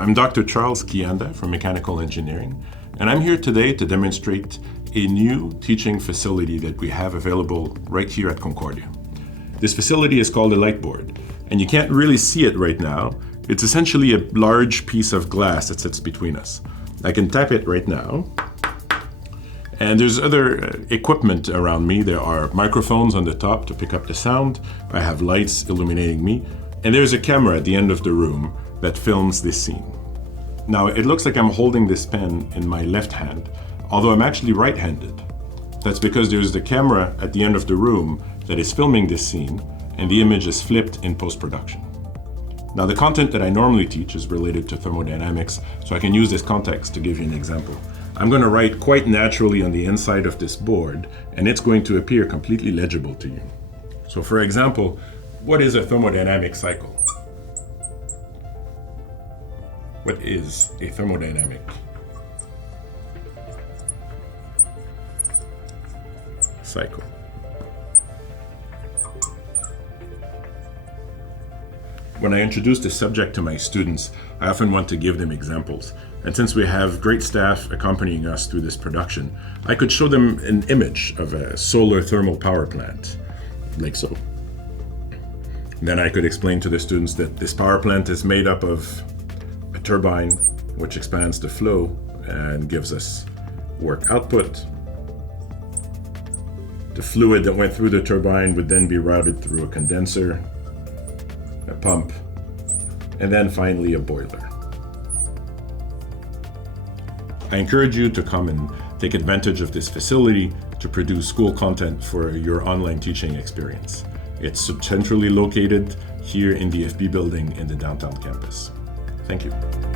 I'm Dr. Charles Kianda from Mechanical Engineering, and I'm here today to demonstrate a new teaching facility that we have available right here at Concordia. This facility is called a Lightboard, and you can't really see it right now. It's essentially a large piece of glass that sits between us. I can tap it right now, and there's other equipment around me. There are microphones on the top to pick up the sound. I have lights illuminating me, and there's a camera at the end of the room that films this scene. Now, it looks like I'm holding this pen in my left hand, although I'm actually right-handed. That's because there's the camera at the end of the room that is filming this scene, and the image is flipped in post-production. Now, the content that I normally teach is related to thermodynamics, so I can use this context to give you an example. I'm going to write quite naturally on the inside of this board, and it's going to appear completely legible to you. So, for example, what is a thermodynamic cycle? What is a thermodynamic cycle? When I introduce the subject to my students, I often want to give them examples. And since we have great staff accompanying us through this production, I could show them an image of a solar thermal power plant, like so. Then I could explain to the students that this power plant is made up of a turbine, which expands the flow and gives us work output. The fluid that went through the turbine would then be routed through a condenser, a pump, and then finally a boiler. I encourage you to come and take advantage of this facility to produce school content for your online teaching experience. It's centrally located here in the FB building in the downtown campus. Thank you.